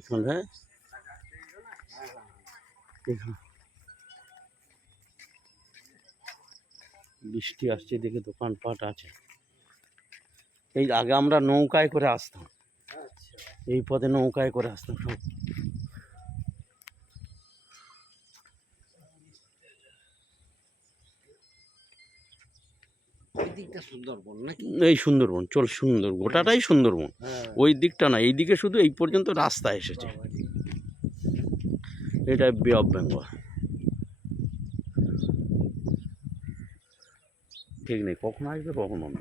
এখানে বৃষ্টি আসছে, দেখে দোকানপাট আছে। এই আগে আমরা নৌকায় করে আসতাম, এই পথে নৌকায় করে আসতাম সব। সুন্দরবন নাকি? এই সুন্দরবন, চল সুন্দর, গোটাটাই সুন্দরবন। ওই দিকটা না, এই দিকে শুধু এই পর্যন্ত রাস্তা এসেছে। এটা বে অফ বেঙ্গল। ঠিক নেই কখন আসবে কখন না।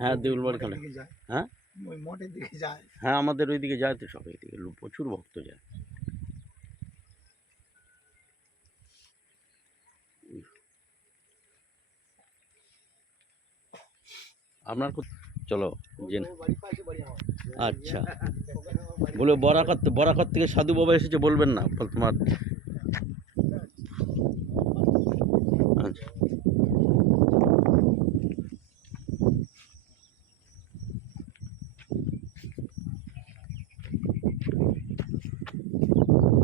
হ্যাঁ দেউলবাড়ি খালে, হ্যাঁ হ্যাঁ আমাদের ওই দিকে যায় তো, সব এই দিকে প্রচুর ভক্ত যায়। আপনার চলো জেনে। আচ্ছা, বলে বরাকর থেকে সাধু বাবা এসেছে বলবেন না তোমার। আচ্ছা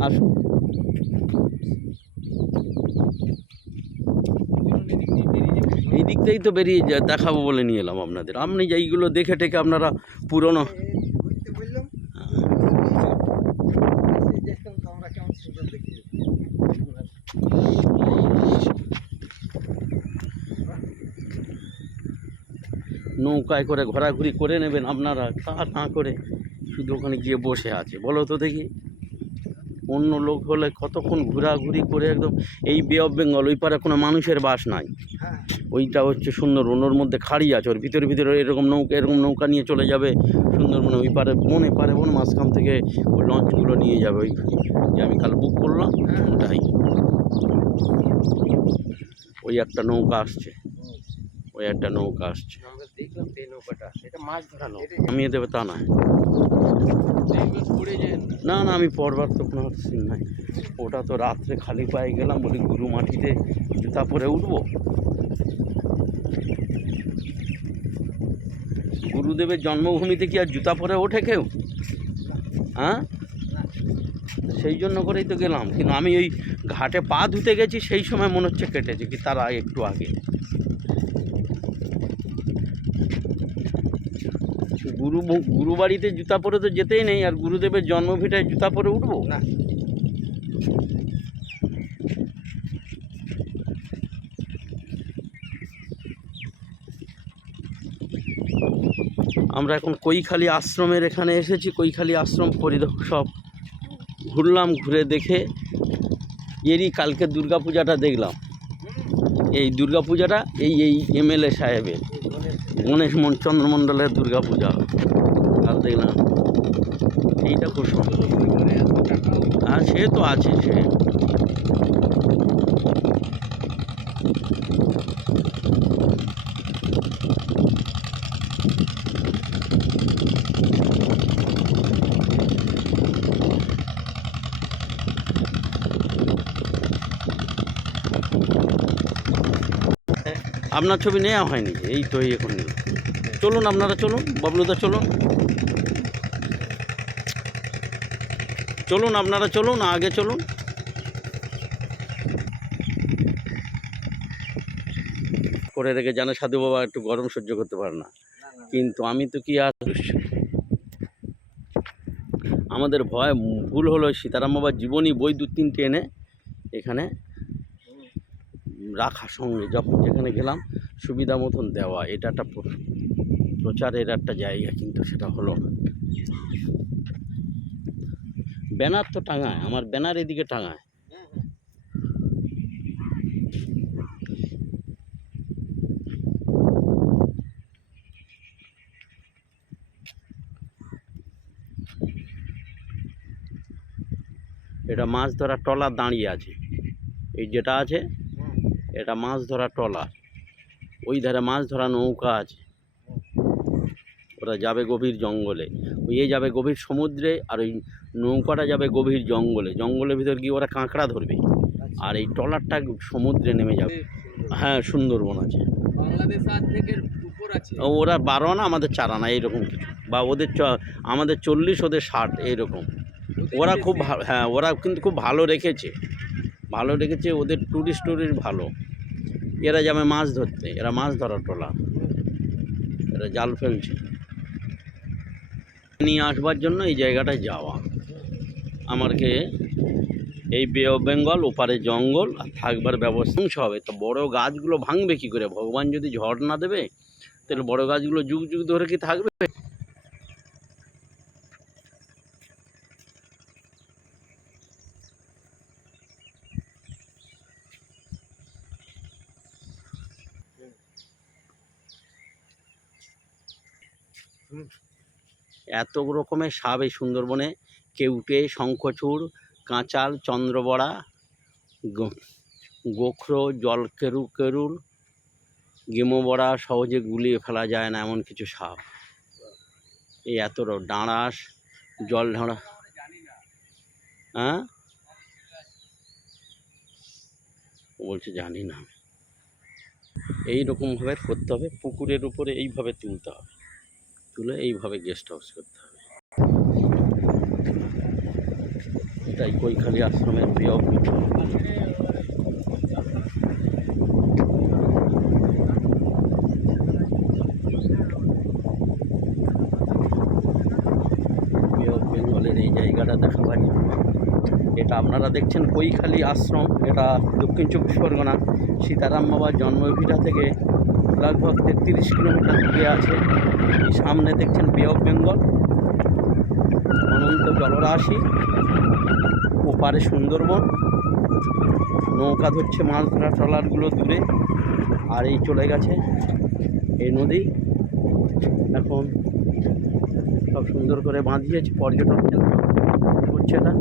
আসুন। এই দিক থেকেই তো বেরিয়ে দেখাবো বলে নিয়ে এলাম আপনাদের। আপনি এইগুলো দেখে টেকে আপনারা পুরনো নৌকায় করে ঘোরাঘুরি করে নেবেন আপনারা, তা না করে শুধু ওখানে গিয়ে বসে আছে। বলো তো দেখি, অন্য লোক হলে কতক্ষণ ঘোরাঘুরি করে একদম। এই বে অফ বেঙ্গল, ওই পারে কোনো মানুষের বাস নাই, ওইটা হচ্ছে সুন্দরবন। ওর মধ্যে খাড়ি আছে, ওর ভিতরে ভিতরে এরকম নৌকা নিয়ে চলে যাবে সুন্দরবনে। ওই পারে বনে মাঝখান থেকে ওই লঞ্চগুলো নিয়ে যাবে। ওই যে আমি কাল বুক করলাম ওটাই। ওই একটা নৌকা আসছে, ওই একটা নৌকা আসছে, দেখলাম এই নৌকাটা, এটা মাছ ধরা নৌকা। নামিয়ে দেবে তা না, না না আমি পড়বার তো কোনো সিন নাই। ওটা তো রাত্রে খালি পায়ে গেলাম, বলি গুরু মাটিতে জুতা পরে উঠবো। গুরুদেবের জন্মভূমিতে কি আর জুতা পরে ওঠে কেউ? হ্যাঁ, সেই জন্য করেই তো গেলাম। কিন্তু আমি ওই ঘাটে পা ধুতে গেছি, সেই সময় মনে হচ্ছে কেটেছে কি তার একটু আগে। গুরু বাড়িতে জুতা পরে তো যেতেই নেই, আর গুরুদেবের জন্মভিটায় জুতা পরে উঠবো না। আমরা এখন কৈখালী আশ্রমের এখানে এসেছি। কৈখালী আশ্রম সব ঘুরলাম, ঘুরে দেখে এরই কালকে দুর্গাপূজাটা দেখলাম। এই দুর্গাপূজাটা এই এমএলএ সাহেবের, গণেশ চন্দ্রমণ্ডলের দুর্গাপূজা কাল দেখলাম। এইটা খুব সুন্দর। আর সে তো আছে, সে আপনার ছবি নেওয়া হয়নি, এই তো এই এখন নেই। চলুন আপনারা, চলুন বাবলুদা, চলুন চলুন আপনারা, চলুন আগে চলুন। করে রেখে জানে সাধু বাবা একটু গরম সহ্য করতে পারে না, কিন্তু আমি তো কি আর। আমাদের ভুল হলো সীতারাম বাবার জীবনী বই 2-3টে এনে এখানে রাখা, সঙ্গে যখন যেখানে গেলাম সুবিধা মতন দেওয়া। এটা একটা প্রচারের একটা জায়গা, কিন্তু সেটা হলো না। ব্যানার তো টাঙায়, আমার ব্যানার এদিকে টাঙায়। এটা মাছ ধরা ট্রলার দাঁড়িয়ে আছে, এই যেটা আছে এটা মাছ ধরা ট্রলার। ওই ধারে মাছ ধরা নৌকা আছে, ওরা যাবে গভীর জঙ্গলে, ওই যাবে গভীর সমুদ্রে, আর ওই নৌকাটা যাবে গভীর জঙ্গলে। জঙ্গলের ভিতর গিয়ে ওরা কাঁকড়া ধরবে, আর এই ট্রলারটা সমুদ্রে নেমে যাবে। হ্যাঁ সুন্দরবন আছে। বাংলাদেশ থেকে উপর আছে। ওরা 12 আনা আমাদের 4 আনা এইরকম কিছু, বা ওদের আমাদের 40 ওদের 60 এইরকম। ওরা খুব হ্যাঁ, ওরা কিন্তু খুব ভালো রেখেছে, ওদের টুরিস্ট ভালো। এরা যাবে মাছ ধরতে, এরা মাছ ধরার ট্রলার, এরা জাল ফেলছে নিয়ে আসবার জন্য এই জায়গাটায় যাওয়া। আমাকে এই বে অফ বেঙ্গল, ওপারে জঙ্গল আর থাকবার ব্যবস্থা হবে। তো বড় গাছগুলো ভাঙবে কি করে? ভগবান যদি ঝড় না দেবে তাহলে বড় গাছগুলো যুগ যুগ ধরে কি থাকবে? এত রকমের সাপ এই সুন্দরবনে, কেউটে, শঙ্খচূড়, কাঁচাল, চন্দ্রবড়া, গোখরো, কেরুল, গেমোবড়া, সহজে গুলিয়ে ফেলা যায় না এমন কিছু সাপ। এই এত ডাঁড়াস, জল ঢাঁড়া। হ্যাঁ, ও বলছে জানি না। এইরকমভাবে করতে হবে, পুকুরের উপরে এইভাবে তুলতে হবে, তুলে এইভাবে গেস্ট হাউস করতে হবে। এটাই কৈখালী আশ্রমের বে অফ বেঙ্গলের এই জায়গাটা দেখাবার জন্য। এটা আপনারা দেখছেন কৈখালী আশ্রম, এটা দক্ষিণ 24 পরগনা সীতারাম বাবার জন্মভিটা থেকে लगभग 33 কিলোমিটার দূরে আছে। সামনে দেখছেন বে অফ বেঙ্গল, অনন্ত জলরাশি, ওপারে সুন্দরবন, নৌকা ধরছে মাছ ধরা ট্রলারগুলো দূরে, আর এই চলে গেছে এই নদী। এখন সব সুন্দর করে বাঁধিয়েছে, পর্যটন কেন্দ্র করছে এটা।